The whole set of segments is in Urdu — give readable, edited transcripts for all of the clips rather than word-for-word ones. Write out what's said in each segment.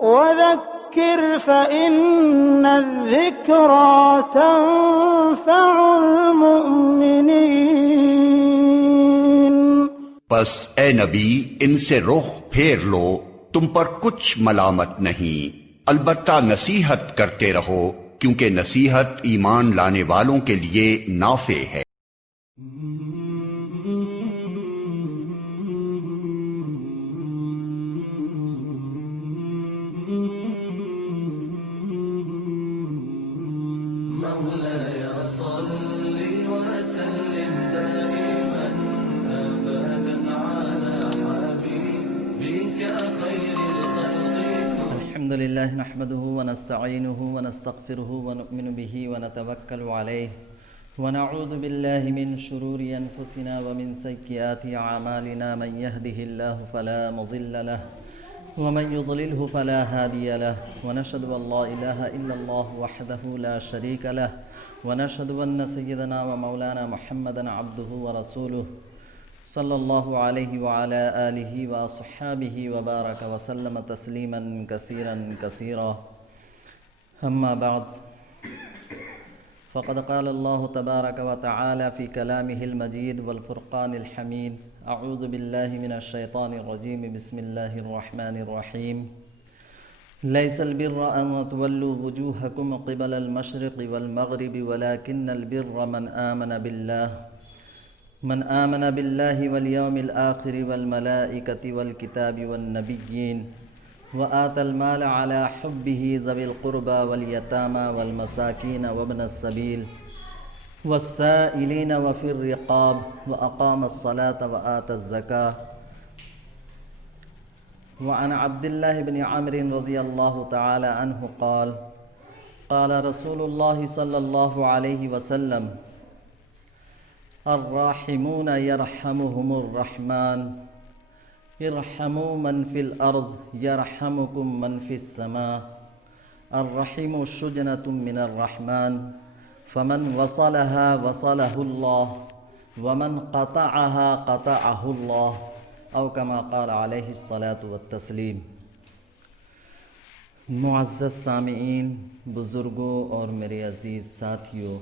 وذكر فإن الذكرى تنفع المؤمنين۔ پس اے نبی ان سے رخ پھیر لو، تم پر کچھ ملامت نہیں، البتہ نصیحت کرتے رہو، کیونکہ نصیحت ایمان لانے والوں کے لیے نافع ہے۔ الحمد لله نحمده ونستعينه ونستغفره ونؤمن به ونتوكل عليه ونعوذ بالله من شرور أنفسنا ومن سيئات أعمالنا، من يهده الله فلا مضل له ومن يضلله فلا هادي له، ونشهد أن لا إله إلا الله وحده لا شريك له، ونشهد أن سيدنا ومولانا محمدا عبده ورسوله صلی اللہ علیہ وعلى آلہ وصحابہ وبارک وسلم تسلیما کثیرا کثیرا، اما بعد فقد قال اللہ تبارک وتعالی فی کلامہ المجید والفرقان الحمید، اعوذ باللہ من الشیطان الرجیم، بسم اللہ الرحمن الرحیم۔ لیس البر ان تولوا وجوہکم قبل المشرق والمغرب ولكن البر من آمن بالله واليوم الآخر والملائكة والكتاب والنبيين وآتى المال على حبه ذوي القربى واليتامى والمساكين وابن السبيل والسائلين وفي الرقاب وأقام الصلاة وآتى الزكاة۔ وعن عبد الله بن عمرو رضي الله تعالى عنه قال قال رسول الله صلى الله عليه وسلم الراحمون يرحمهم الرحمن ارحموا من في الأرض يرحمكم من في السماء، الرحم شجنة من الرحمن فمن وصلها وصله الله ومن قطعها قطعه الله، أو كما قال عليه الصلاة والتسلیم۔ معزز سامعین، بزرگوں اور میرے عزیز ساتھیوں،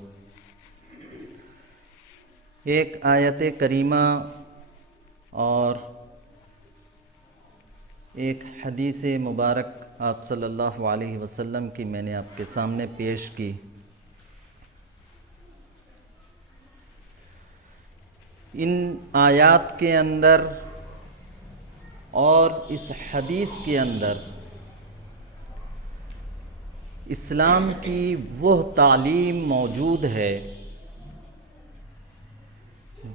ایک آیت کریمہ اور ایک حدیث مبارک آپ صلی اللہ علیہ وسلم کی میں نے آپ کے سامنے پیش کی۔ ان آیات کے اندر اور اس حدیث کے اندر اسلام کی وہ تعلیم موجود ہے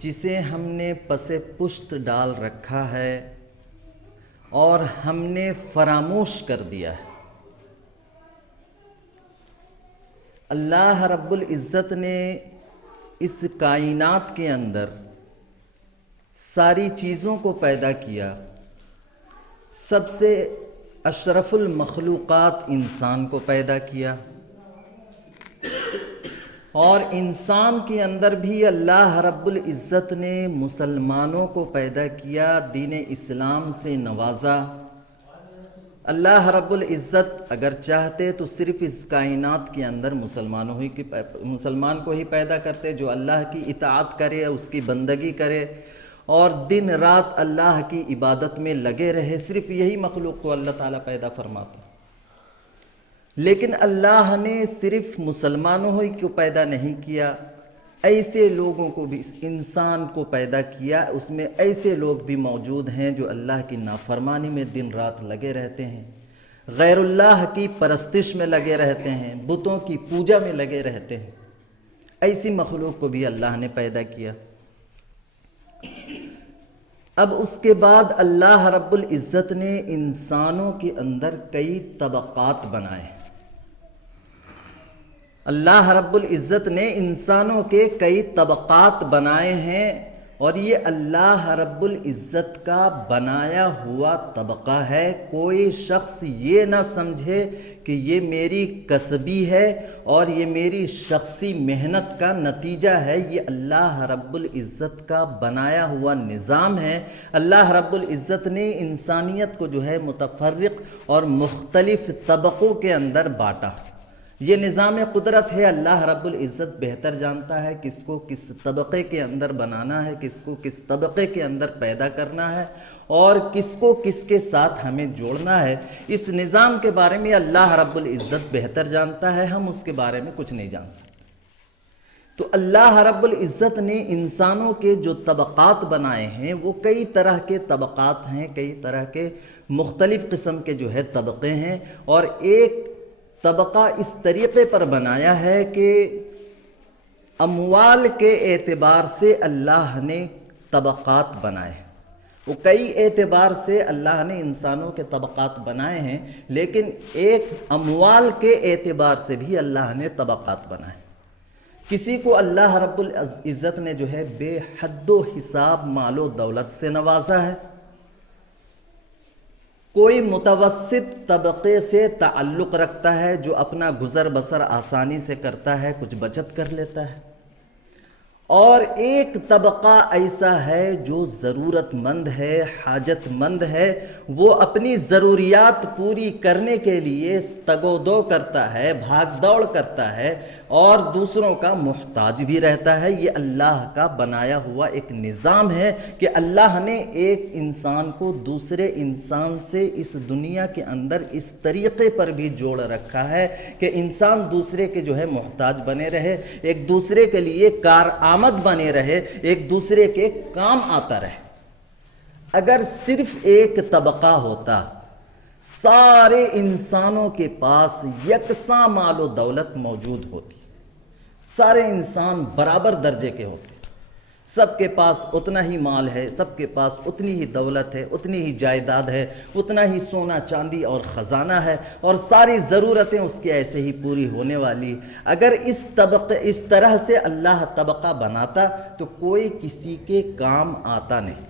جسے ہم نے پس پشت ڈال رکھا ہے اور ہم نے فراموش کر دیا ہے۔ اللہ رب العزت نے اس کائنات کے اندر ساری چیزوں کو پیدا کیا، سب سے اشرف المخلوقات انسان کو پیدا کیا، اور انسان کے اندر بھی اللہ رب العزت نے مسلمانوں کو پیدا کیا، دین اسلام سے نوازا۔ اللہ رب العزت اگر چاہتے تو صرف اس کائنات کے اندر مسلمان کو ہی پیدا کرتے جو اللہ کی اطاعت کرے، اس کی بندگی کرے اور دن رات اللہ کی عبادت میں لگے رہے، صرف یہی مخلوق کو اللہ تعالیٰ پیدا فرماتا۔ لیکن اللہ نے صرف مسلمانوں ہی کو پیدا نہیں کیا، ایسے لوگوں کو بھی، انسان کو پیدا کیا، اس میں ایسے لوگ بھی موجود ہیں جو اللہ کی نافرمانی میں دن رات لگے رہتے ہیں، غیر اللہ کی پرستش میں لگے رہتے ہیں، بتوں کی پوجا میں لگے رہتے ہیں۔ ایسی مخلوق کو بھی اللہ نے پیدا کیا۔ اب اس کے بعد اللہ رب العزت نے انسانوں کے اندر کئی طبقات بنائے۔ اللہ رب العزت نے انسانوں کے کئی طبقات بنائے ہیں، اور یہ اللہ رب العزت کا بنایا ہوا طبقہ ہے۔ کوئی شخص یہ نہ سمجھے کہ یہ میری کسبی ہے اور یہ میری شخصی محنت کا نتیجہ ہے، یہ اللہ رب العزت کا بنایا ہوا نظام ہے۔ اللہ رب العزت نے انسانیت کو جو ہے متفرق اور مختلف طبقوں کے اندر بانٹا۔ یہ نظام قدرت ہے، اللہ رب العزت بہتر جانتا ہے کس کو کس طبقے کے اندر بنانا ہے، کس کو کس طبقے کے اندر پیدا کرنا ہے اور کس کو کس کے ساتھ ہمیں جوڑنا ہے۔ اس نظام کے بارے میں اللہ رب العزت بہتر جانتا ہے، ہم اس کے بارے میں کچھ نہیں جان سکتے۔ تو اللہ رب العزت نے انسانوں کے جو طبقات بنائے ہیں وہ کئی طرح کے طبقات ہیں، کئی طرح کے مختلف قسم کے جو ہے طبقے ہیں، اور ایک طبقہ اس طریقے پر بنایا ہے کہ اموال کے اعتبار سے اللہ نے طبقات بنائے ہیں۔ وہ کئی اعتبار سے اللہ نے انسانوں کے طبقات بنائے ہیں، لیکن ایک اموال کے اعتبار سے بھی اللہ نے طبقات بنائے۔ کسی کو اللہ رب العزت نے جو ہے بے حد و حساب مال و دولت سے نوازا ہے، کوئی متوسط طبقے سے تعلق رکھتا ہے جو اپنا گزر بسر آسانی سے کرتا ہے، کچھ بچت کر لیتا ہے، اور ایک طبقہ ایسا ہے جو ضرورت مند ہے، حاجت مند ہے، وہ اپنی ضروریات پوری کرنے کے لیے تگ و دو کرتا ہے، بھاگ دوڑ کرتا ہے اور دوسروں کا محتاج بھی رہتا ہے۔ یہ اللہ کا بنایا ہوا ایک نظام ہے کہ اللہ نے ایک انسان کو دوسرے انسان سے اس دنیا کے اندر اس طریقے پر بھی جوڑ رکھا ہے کہ انسان دوسرے کے جو ہے محتاج بنے رہے، ایک دوسرے کے لیے کارآمد بنے رہے، ایک دوسرے کے کام آتا رہے۔ اگر صرف ایک طبقہ ہوتا، سارے انسانوں کے پاس یکساں مال و دولت موجود ہوتی، سارے انسان برابر درجے کے ہوتے، سب کے پاس اتنا ہی مال ہے، سب کے پاس اتنی ہی دولت ہے، اتنی ہی جائیداد ہے، اتنا ہی سونا چاندی اور خزانہ ہے، اور ساری ضرورتیں اس کی ایسے ہی پوری ہونے والی۔ اگر اس طرح سے اللہ طبقہ بناتا تو کوئی کسی کے کام آتا نہیں،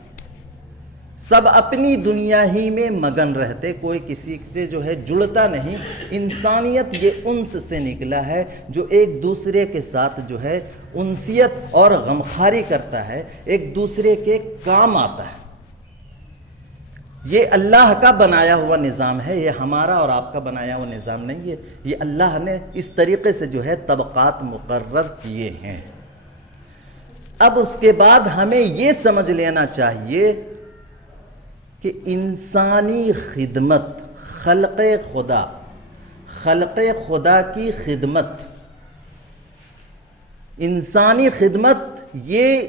سب اپنی دنیا ہی میں مگن رہتے، کوئی کسی سے جو ہے جڑتا نہیں۔ انسانیت یہ انس سے نکلا ہے جو ایک دوسرے کے ساتھ جو ہے انسیت اور غمخواری کرتا ہے، ایک دوسرے کے کام آتا ہے۔ یہ اللہ کا بنایا ہوا نظام ہے، یہ ہمارا اور آپ کا بنایا ہوا نظام نہیں ہے۔ یہ اللہ نے اس طریقے سے جو ہے طبقات مقرر کیے ہیں۔ اب اس کے بعد ہمیں یہ سمجھ لینا چاہیے کہ انسانی خدمت، خلق خدا کی خدمت، انسانی خدمت یہ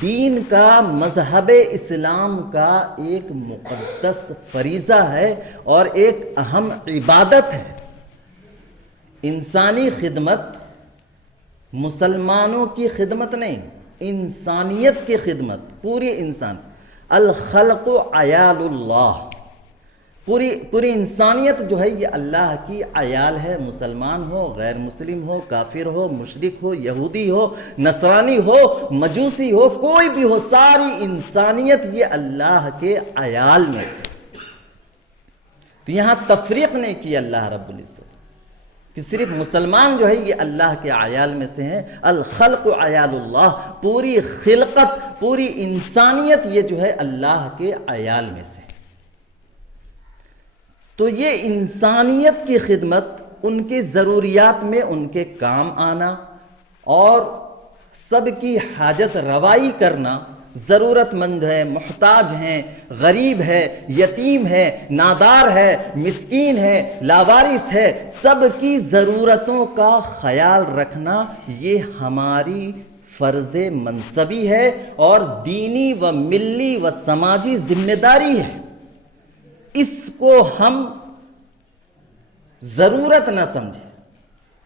دین کا، مذہب اسلام کا ایک مقدس فریضہ ہے اور ایک اہم عبادت ہے۔ انسانی خدمت مسلمانوں کی خدمت نہیں، انسانیت کی خدمت، پوری انسان، الخلق عیال اللہ، پوری انسانیت جو ہے یہ اللہ کی عیال ہے، مسلمان ہو، غیر مسلم ہو، کافر ہو، مشرک ہو، یہودی ہو، نصرانی ہو، مجوسی ہو، کوئی بھی ہو، ساری انسانیت یہ اللہ کے عیال میں سے۔ تو یہاں تفریق نہیں کی اللہ رب العزت کہ صرف مسلمان جو ہے یہ اللہ کے عیال میں سے ہیں، الخلق عیال اللہ، پوری خلقت، پوری انسانیت یہ جو ہے اللہ کے عیال میں سے۔ تو یہ انسانیت کی خدمت، ان کی ضروریات میں ان کے کام آنا اور سب کی حاجت روائی کرنا، ضرورت مند ہے، محتاج ہیں، غریب ہے، یتیم ہے، نادار ہے، مسکین ہے، لاوارث ہے، سب کی ضرورتوں کا خیال رکھنا یہ ہماری فرض منصبی ہے اور دینی و ملی و سماجی ذمہ داری ہے۔ اس کو ہم ضرورت نہ سمجھیں،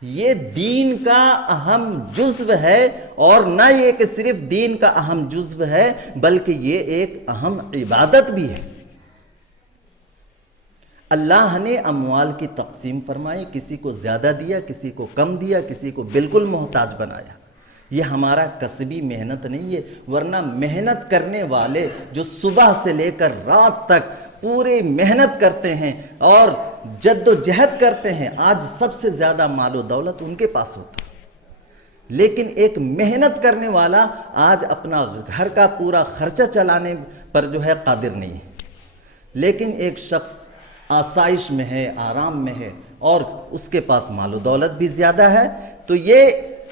یہ دین کا اہم جزو ہے، اور نہ یہ کہ صرف دین کا اہم جزو ہے بلکہ یہ ایک اہم عبادت بھی ہے۔ اللہ نے اموال کی تقسیم فرمائی، کسی کو زیادہ دیا، کسی کو کم دیا، کسی کو بالکل محتاج بنایا۔ یہ ہمارا کسبی محنت نہیں ہے، ورنہ محنت کرنے والے جو صبح سے لے کر رات تک پورے محنت کرتے ہیں اور جد و جہد کرتے ہیں، آج سب سے زیادہ مال و دولت ان کے پاس ہوتا ہے، لیکن ایک محنت کرنے والا آج اپنا گھر کا پورا خرچہ چلانے پر جو ہے قادر نہیں ہے۔ لیکن ایک شخص آسائش میں ہے، آرام میں ہے اور اس کے پاس مال و دولت بھی زیادہ ہے، تو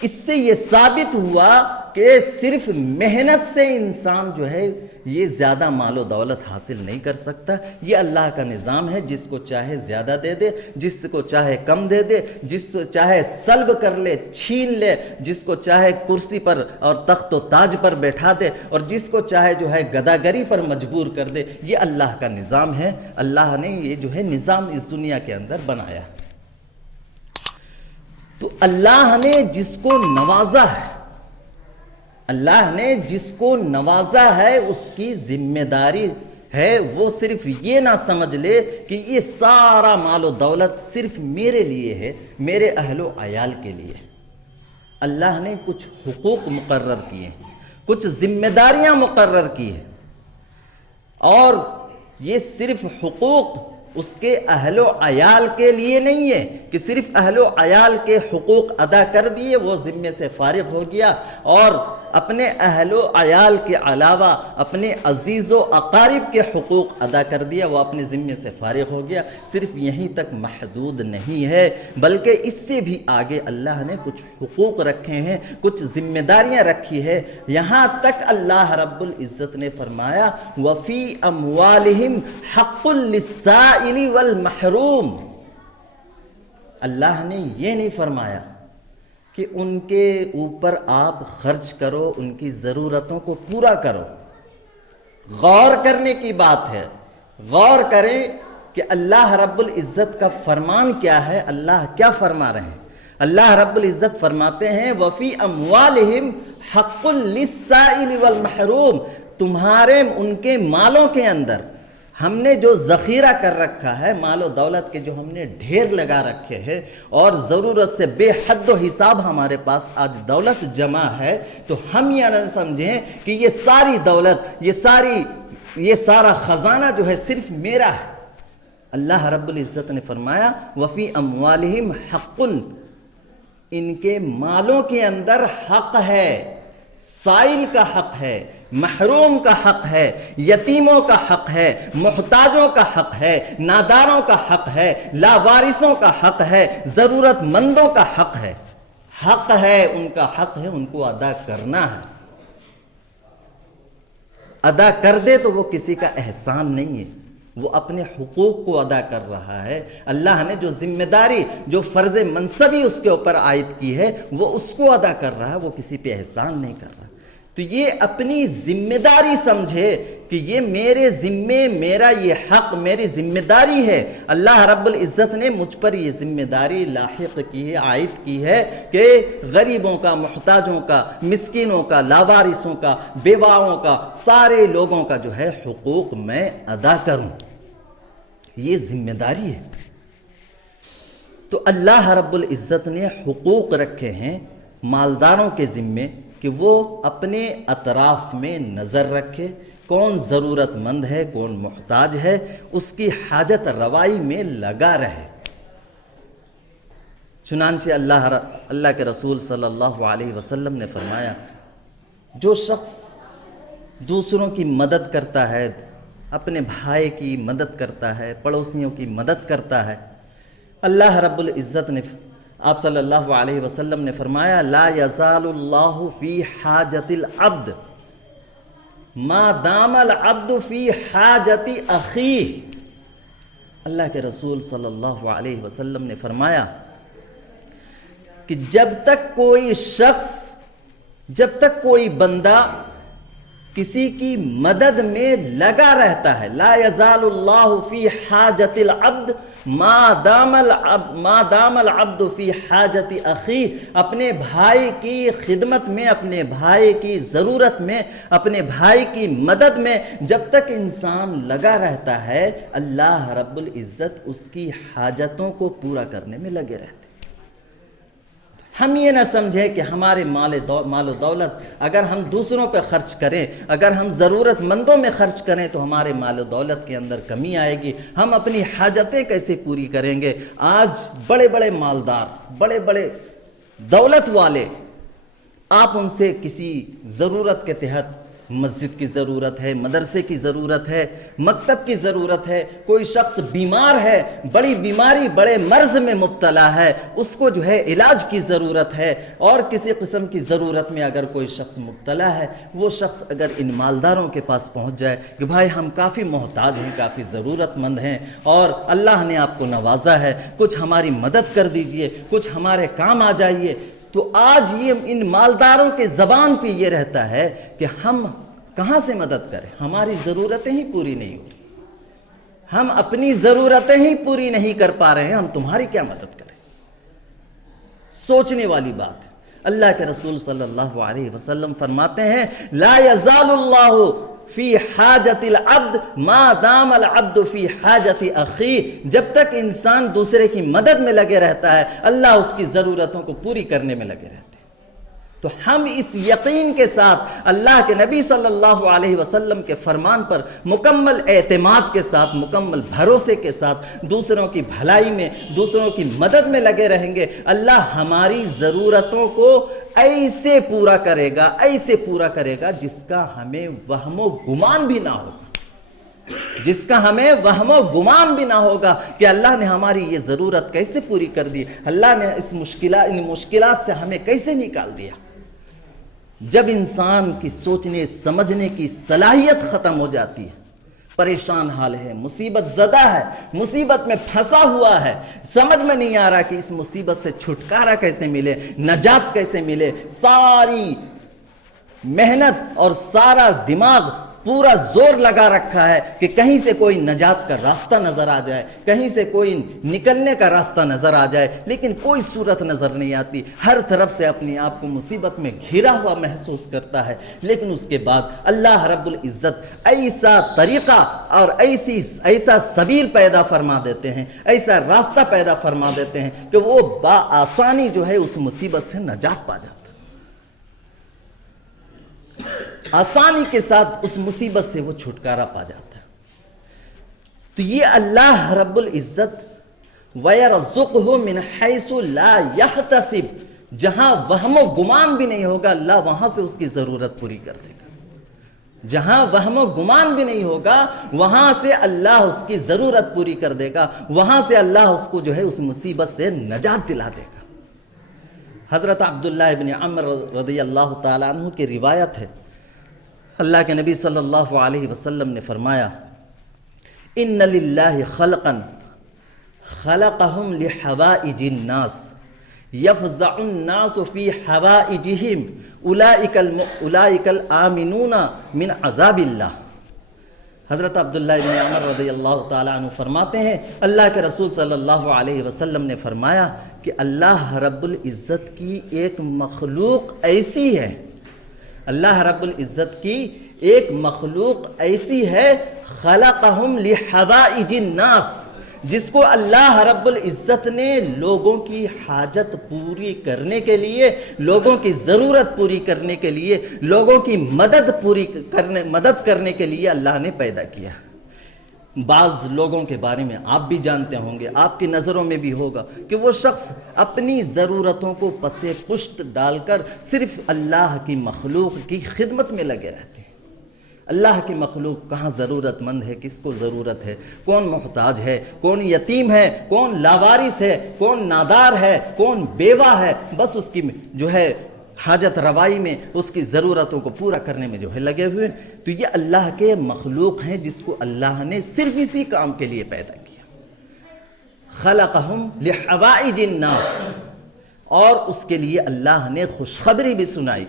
اس سے یہ ثابت ہوا کہ صرف محنت سے انسان جو ہے یہ زیادہ مال و دولت حاصل نہیں کر سکتا۔ یہ اللہ کا نظام ہے، جس کو چاہے زیادہ دے دے، جس کو چاہے کم دے دے، جس کو چاہے سلب کر لے، چھین لے، جس کو چاہے کرسی پر اور تخت و تاج پر بیٹھا دے، اور جس کو چاہے جو ہے گداگری پر مجبور کر دے۔ یہ اللہ کا نظام ہے، اللہ نے یہ جو ہے نظام اس دنیا کے اندر بنایا۔ تو اللہ نے جس کو نوازا ہے، اللہ نے جس کو نوازا ہے، اس کی ذمہ داری ہے وہ صرف یہ نہ سمجھ لے کہ یہ سارا مال و دولت صرف میرے لیے ہے، میرے اہل و عیال کے لیے۔ اللہ نے کچھ حقوق مقرر کیے ہیں، کچھ ذمہ داریاں مقرر کی ہیں، اور یہ صرف حقوق اس کے اہل و عیال کے لیے نہیں ہے کہ صرف اہل و عیال کے حقوق ادا کر دیے وہ ذمے سے فارغ ہو گیا، اور اپنے اہل و عیال کے علاوہ اپنے عزیز و اقارب کے حقوق ادا کر دیا، وہ اپنے ذمے سے فارغ ہو گیا۔ صرف یہیں تک محدود نہیں ہے، بلکہ اس سے بھی آگے اللہ نے کچھ حقوق رکھے ہیں، کچھ ذمہ داریاں رکھی ہے۔ یہاں تک اللہ رب العزت نے فرمایا وَفِي أَمْوَالِهِمْ حَقٌّ لِلسَّائِلِ وَالْمَحْرُومِ۔ اللہ نے یہ نہیں فرمایا کہ ان کے اوپر آپ خرچ کرو، ان کی ضرورتوں کو پورا کرو۔ غور کرنے کی بات ہے، غور کریں کہ اللہ رب العزت کا فرمان کیا ہے، اللہ کیا فرما رہے ہیں۔ اللہ رب العزت فرماتے ہیں وَفِي أَمْوَالِهِمْ حَقٌّ لِلسَّائِلِ وَالْمَحْرُومِ، تمہارے ان کے مالوں کے اندر ہم نے جو ذخیرہ کر رکھا ہے، مال و دولت کے جو ہم نے ڈھیر لگا رکھے ہیں، اور ضرورت سے بے حد و حساب ہمارے پاس آج دولت جمع ہے، تو ہم یہ نہ سمجھیں کہ یہ ساری دولت، یہ سارا خزانہ جو ہے صرف میرا ہے۔ اللہ رب العزت نے فرمایا وَفِي أَمْوَالِهِمْ حَقٌّ، ان کے مالوں کے اندر حق ہے، سائل کا حق ہے، محروم کا حق ہے، یتیموں کا حق ہے، محتاجوں کا حق ہے، ناداروں کا حق ہے، لاوارثوں کا حق ہے، ضرورت مندوں کا حق ہے۔ حق ہے، ان کا حق ہے، ان کو ادا کرنا ہے۔ ادا کر دے تو وہ کسی کا احسان نہیں ہے، وہ اپنے حقوق کو ادا کر رہا ہے۔ اللہ نے جو ذمہ داری، جو فرض منصبی اس کے اوپر عائد کی ہے، وہ اس کو ادا کر رہا ہے، وہ کسی پہ احسان نہیں کر رہا۔ تو یہ اپنی ذمہ داری سمجھے کہ یہ میرے ذمے، میرا یہ حق، میری ذمہ داری ہے۔ اللہ رب العزت نے مجھ پر یہ ذمہ داری لاحق کی ہے، عائد کی ہے کہ غریبوں کا، محتاجوں کا، مسکینوں کا، لاوارثوں کا، بیواؤں کا، سارے لوگوں کا جو ہے حقوق میں ادا کروں۔ یہ ذمہ داری ہے۔ تو اللہ رب العزت نے حقوق رکھے ہیں مالداروں کے ذمے کہ وہ اپنے اطراف میں نظر رکھے، کون ضرورت مند ہے، کون محتاج ہے، اس کی حاجت روائی میں لگا رہے۔ چنانچہ اللہ کے رسول صلی اللہ علیہ وسلم نے فرمایا جو شخص دوسروں کی مدد کرتا ہے، اپنے بھائی کی مدد کرتا ہے، پڑوسیوں کی مدد کرتا ہے، اللہ رب العزت نے، آپ صلی اللہ علیہ وسلم نے فرمایا لا یزال اللہ فی حاجت العبد ما دام العبد فی حاجت اخیہ۔ اللہ کے رسول صلی اللہ علیہ وسلم نے فرمایا کہ جب تک کوئی شخص، جب تک کوئی بندہ کسی کی مدد میں لگا رہتا ہے، لا یزال اللہ فی حاجت العبد ما دام العبد فی حاجت اخیہ، اپنے بھائی کی خدمت میں، اپنے بھائی کی ضرورت میں، اپنے بھائی کی مدد میں جب تک انسان لگا رہتا ہے، اللہ رب العزت اس کی حاجتوں کو پورا کرنے میں لگے رہتے ہیں۔ ہم یہ نہ سمجھیں کہ ہمارے مال و دولت اگر ہم دوسروں پہ خرچ کریں، اگر ہم ضرورت مندوں میں خرچ کریں تو ہمارے مال و دولت کے اندر کمی آئے گی، ہم اپنی حاجتیں کیسے پوری کریں گے؟ آج بڑے بڑے مالدار، بڑے بڑے دولت والے، آپ ان سے کسی ضرورت کے تحت، مسجد کی ضرورت ہے، مدرسے کی ضرورت ہے، مکتب کی ضرورت ہے، کوئی شخص بیمار ہے، بڑی بیماری، بڑے مرض میں مبتلا ہے، اس کو جو ہے علاج کی ضرورت ہے، اور کسی قسم کی ضرورت میں اگر کوئی شخص مبتلا ہے، وہ شخص اگر ان مالداروں کے پاس پہنچ جائے کہ بھائی ہم کافی محتاج ہیں، کافی ضرورت مند ہیں، اور اللہ نے آپ کو نوازا ہے، کچھ ہماری مدد کر دیجئے، کچھ ہمارے کام آ جائیے، تو آج یہ ان مالداروں کے زبان پہ یہ رہتا ہے کہ ہم کہاں سے مدد کریں؟ ہماری ضرورتیں ہی پوری نہیں ہو رہی، ہم اپنی ضرورتیں ہی پوری نہیں کر پا رہے ہیں، ہم تمہاری کیا مدد کریں؟ سوچنے والی بات ہے۔ اللہ کے رسول صلی اللہ علیہ وسلم فرماتے ہیں لا یزال اللہ فی حاجت العبد ما دام العبد فی حاجت اخی، جب تک انسان دوسرے کی مدد میں لگے رہتا ہے اللہ اس کی ضرورتوں کو پوری کرنے میں لگے رہتے ہیں۔ تو ہم اس یقین کے ساتھ اللہ کے نبی صلی اللہ علیہ وسلم کے فرمان پر مکمل اعتماد کے ساتھ، مکمل بھروسے کے ساتھ دوسروں کی بھلائی میں، دوسروں کی مدد میں لگے رہیں گے، اللہ ہماری ضرورتوں کو ایسے پورا کرے گا، ایسے پورا کرے گا جس کا ہمیں وہم و گمان بھی نہ ہوگا، جس کا ہمیں وہم و گمان بھی نہ ہوگا کہ اللہ نے ہماری یہ ضرورت کیسے پوری کر دی، اللہ نے ان مشکلات سے ہمیں کیسے نکال دیا۔ جب انسان کی سوچنے سمجھنے کی صلاحیت ختم ہو جاتی ہے، پریشان حال ہے، مصیبت زدہ ہے، مصیبت میں پھنسا ہوا ہے، سمجھ میں نہیں آ رہا کہ اس مصیبت سے چھٹکارا کیسے ملے، نجات کیسے ملے، ساری محنت اور سارا دماغ پورا زور لگا رکھا ہے کہ کہیں سے کوئی نجات کا راستہ نظر آ جائے، کہیں سے کوئی نکلنے کا راستہ نظر آ جائے، لیکن کوئی صورت نظر نہیں آتی، ہر طرف سے اپنے آپ کو مصیبت میں گھرا ہوا محسوس کرتا ہے، لیکن اس کے بعد اللہ رب العزت ایسا طریقہ اور ایسا سبیل پیدا فرما دیتے ہیں، ایسا راستہ پیدا فرما دیتے ہیں کہ وہ بآسانی جو ہے اس مصیبت سے نجات پا جاتا ہے، آسانی کے ساتھ اس مصیبت سے وہ چھٹکارا پا جاتا ہے۔ تو یہ اللہ رب العزت وَيَرْزُقْهُ مِنْ حَيْثُ لَا يَحْتَسِبْ، جہاں وہم و گمان بھی نہیں ہوگا اللہ وہاں سے اس کی ضرورت پوری کر دے گا، جہاں وہم و گمان بھی نہیں ہوگا وہاں سے اللہ اس کی ضرورت پوری کر دے گا، وہاں سے اللہ اس کو جو ہے اس مصیبت سے نجات دلا دے گا۔ حضرت عبداللہ ابن عمر رضی اللہ تعالیٰ عنہ کی روایت ہے، اللہ کے نبی صلی اللہ علیہ وسلم نے فرمایا ان للہ خلقا خلقهم لحوائج الناس یفزع الناس فی حوائجہم اولئک الآمنون من عذاب اللہ۔ حضرت عبداللہ بن عمر رضی اللہ تعالیٰ عنہ فرماتے ہیں اللہ کے رسول صلی اللہ علیہ وسلم نے فرمایا کہ اللہ رب العزت کی ایک مخلوق ایسی ہے، اللہ رب العزت کی ایک مخلوق ایسی ہے خلقہم لحوائج الناس، جس کو اللہ رب العزت نے لوگوں کی حاجت پوری کرنے کے لیے، لوگوں کی ضرورت پوری کرنے کے لیے، لوگوں کی مدد کرنے کے لیے اللہ نے پیدا کیا۔ بعض لوگوں کے بارے میں آپ بھی جانتے ہوں گے، آپ کی نظروں میں بھی ہوگا کہ وہ شخص اپنی ضرورتوں کو پس پشت ڈال کر صرف اللہ کی مخلوق کی خدمت میں لگے رہتے ہیں۔ اللہ کی مخلوق کہاں ضرورت مند ہے، کس کو ضرورت ہے، کون محتاج ہے، کون یتیم ہے، کون لاوارث ہے، کون نادار ہے، کون بیوہ ہے، بس اس کی جو ہے حاجت روائی میں، اس کی ضرورتوں کو پورا کرنے میں جو ہے لگے ہوئے ہیں۔ تو یہ اللہ کے مخلوق ہیں جس کو اللہ نے صرف اسی کام کے لیے پیدا کیا، خلقہم لحوائج الناس، اور اس کے لیے اللہ نے خوشخبری بھی سنائی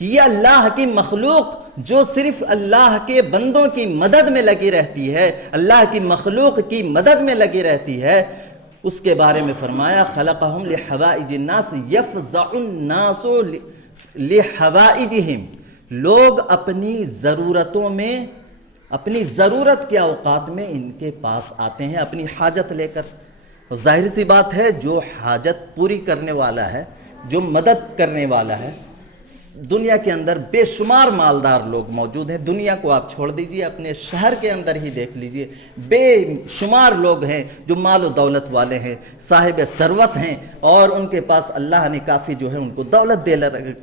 کہ یہ اللہ کی مخلوق جو صرف اللہ کے بندوں کی مدد میں لگی رہتی ہے، اللہ کی مخلوق کی مدد میں لگی رہتی ہے، اس کے بارے میں فرمایا خلقہم لحوائج الناس یفزع الناس لحوائجہم، لوگ اپنی ضرورتوں میں، اپنی ضرورت کے اوقات میں ان کے پاس آتے ہیں اپنی حاجت لے کر، ظاہر سی بات ہے جو حاجت پوری کرنے والا ہے، جو مدد کرنے والا ہے، دنیا کے اندر بے شمار مالدار لوگ موجود ہیں. دنیا کو آپ چھوڑ دیجئے، اپنے شہر کے اندر ہی دیکھ لیجئے، بے شمار لوگ ہیں جو مال و دولت والے ہیں، صاحب ثروت ہیں، اور ان کے پاس اللہ نے کافی جو ہے ان کو دولت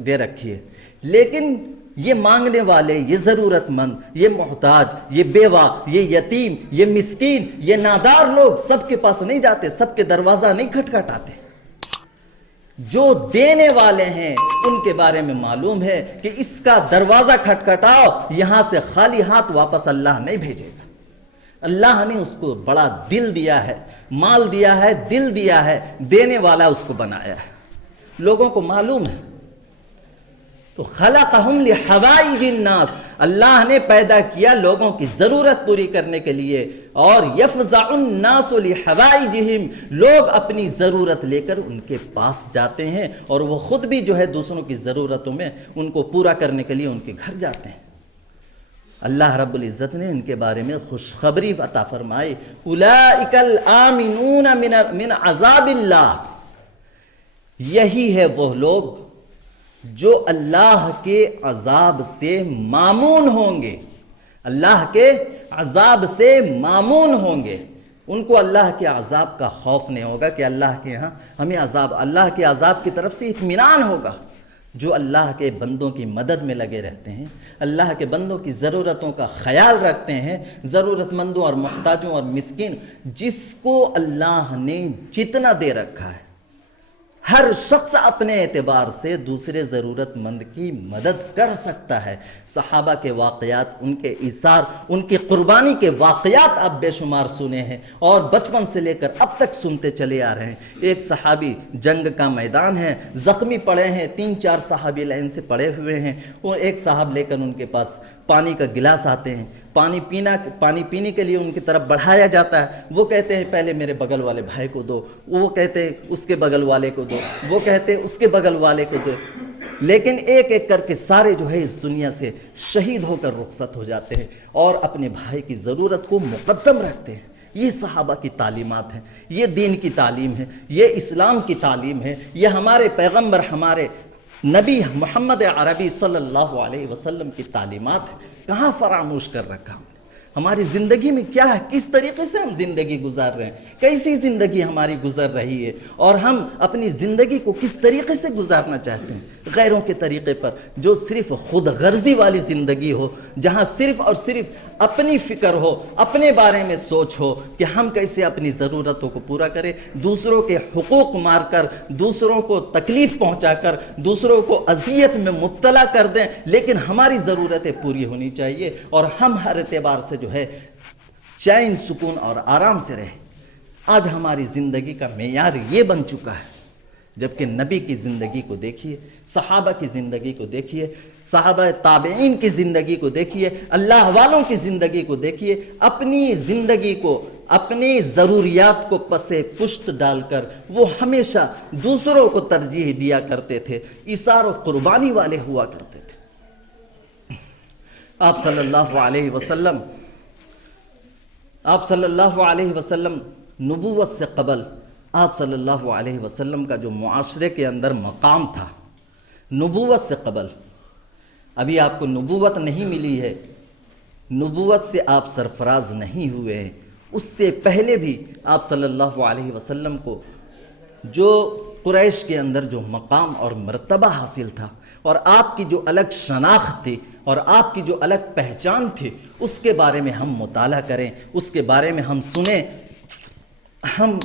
دے رکھی ہے. لیکن یہ مانگنے والے، یہ ضرورت مند، یہ محتاج، یہ بیوہ، یہ یتیم، یہ مسکین، یہ نادار لوگ سب کے پاس نہیں جاتے، سب کے دروازہ نہیں کھٹکھٹاتے. جو دینے والے ہیں ان کے بارے میں معلوم ہے کہ اس کا دروازہ کھٹکھٹاؤ، یہاں سے خالی ہاتھ واپس اللہ نہیں بھیجے گا. اللہ نے اس کو بڑا دل دیا ہے، مال دیا ہے، دل دیا ہے، دینے والا اس کو بنایا ہے. لوگوں کو معلوم ہے. تو خلقہم لحوائج الناس، اللہ نے پیدا کیا لوگوں کی ضرورت پوری کرنے کے لیے. اور یفزع الناس لحوائجہم، لوگ اپنی ضرورت لے کر ان کے پاس جاتے ہیں، اور وہ خود بھی جو ہے دوسروں کی ضرورتوں میں ان کو پورا کرنے کے لیے ان کے گھر جاتے ہیں. اللہ رب العزت نے ان کے بارے میں خوشخبری عطا فرمائی، اولئک الآمنون من عذاب اللہ، یہی ہے وہ لوگ جو اللہ کے عذاب سے مامون ہوں گے. اللہ کے عذاب سے مامون ہوں گے. ان کو اللہ کے عذاب کا خوف نہیں ہوگا کہ اللہ کے یہاں ہمیں عذاب، اللہ کے عذاب کی طرف سے اطمینان ہوگا. جو اللہ کے بندوں کی مدد میں لگے رہتے ہیں، اللہ کے بندوں کی ضرورتوں کا خیال رکھتے ہیں، ضرورت مندوں اور محتاجوں اور مسکین، جس کو اللہ نے جتنا دے رکھا ہے، ہر شخص اپنے اعتبار سے دوسرے ضرورت مند کی مدد کر سکتا ہے. صحابہ کے واقعات، ان کے ایثار، ان کی قربانی کے واقعات آپ بے شمار سنے ہیں، اور بچپن سے لے کر اب تک سنتے چلے آ رہے ہیں. ایک صحابی، جنگ کا میدان ہے، زخمی پڑے ہیں، 3-4 صحابی لائن سے پڑے ہوئے ہیں. وہ ایک صاحب لے کر ان کے پاس پانی کا گلاس آتے ہیں، پانی پینے کے لیے ان کی طرف بڑھایا جاتا ہے. وہ کہتے ہیں پہلے میرے بغل والے بھائی کو دو، وہ کہتے ہیں اس کے بغل والے کو دو، وہ کہتے ہیں اس کے بغل والے کو دو. لیکن ایک ایک کر کے سارے جو ہے اس دنیا سے شہید ہو کر رخصت ہو جاتے ہیں، اور اپنے بھائی کی ضرورت کو مقدم رکھتے ہیں. یہ صحابہ کی تعلیمات ہیں، یہ دین کی تعلیم ہے، یہ اسلام کی تعلیم ہے، یہ ہمارے پیغمبر، ہمارے نبی محمد عربی صلی اللہ علیہ وسلم کی تعلیمات ہے. کہاں فراموش کر رکھا ہم نے؟ ہماری زندگی میں کیا ہے؟ کس طریقے سے ہم زندگی گزار رہے ہیں؟ کیسی زندگی ہماری گزر رہی ہے؟ اور ہم اپنی زندگی کو کس طریقے سے گزارنا چاہتے ہیں؟ غیروں کے طریقے پر، جو صرف خود غرضی والی زندگی ہو، جہاں صرف اور صرف اپنی فکر ہو، اپنے بارے میں سوچ ہو کہ ہم کیسے اپنی ضرورتوں کو پورا کریں، دوسروں کے حقوق مار کر، دوسروں کو تکلیف پہنچا کر، دوسروں کو اذیت میں مبتلا کر دیں. لیکن ہماری ضرورتیں پوری ہونی چاہیے، اور ہم ہر اعتبار سے جو ہے چین، سکون اور آرام سے رہیں. آج ہماری زندگی کا معیار یہ بن چکا ہے. جبکہ نبی کی زندگی کو دیکھیے، صحابہ کی زندگی کو دیکھیے، صحابہ تابعین کی زندگی کو دیکھیے، اللہ والوں کی زندگی کو دیکھیے. اپنی زندگی کو، اپنی ضروریات کو پس پشت ڈال کر وہ ہمیشہ دوسروں کو ترجیح دیا کرتے تھے، ایثار و قربانی والے ہوا کرتے تھے. آپ صلی اللہ علیہ وسلم نبوت سے قبل آپ صلی اللہ علیہ وسلم کا جو معاشرے کے اندر مقام تھا، نبوت سے قبل، ابھی آپ کو نبوت نہیں ملی ہے، نبوت سے آپ سرفراز نہیں ہوئے ہیں، اس سے پہلے بھی آپ صلی اللہ علیہ وسلم کو جو قریش کے اندر جو مقام اور مرتبہ حاصل تھا، اور آپ کی جو الگ شناخت تھی، اور آپ کی جو الگ پہچان تھی، اس کے بارے میں ہم مطالعہ کریں، اس کے بارے میں ہم سنیں، ہم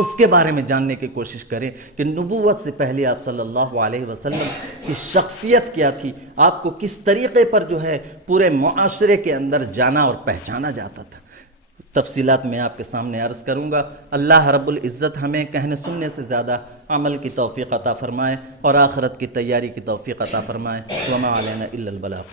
اس کے بارے میں جاننے کی کوشش کریں کہ نبوت سے پہلے آپ صلی اللہ علیہ وسلم کی شخصیت کیا تھی، آپ کو کس طریقے پر جو ہے پورے معاشرے کے اندر جانا اور پہچانا جاتا تھا. تفصیلات میں آپ کے سامنے عرض کروں گا. اللہ رب العزت ہمیں کہنے سننے سے زیادہ عمل کی توفیق عطا فرمائے، اور آخرت کی تیاری کی توفیق عطا فرمائے. وما علینا الا البلاغ.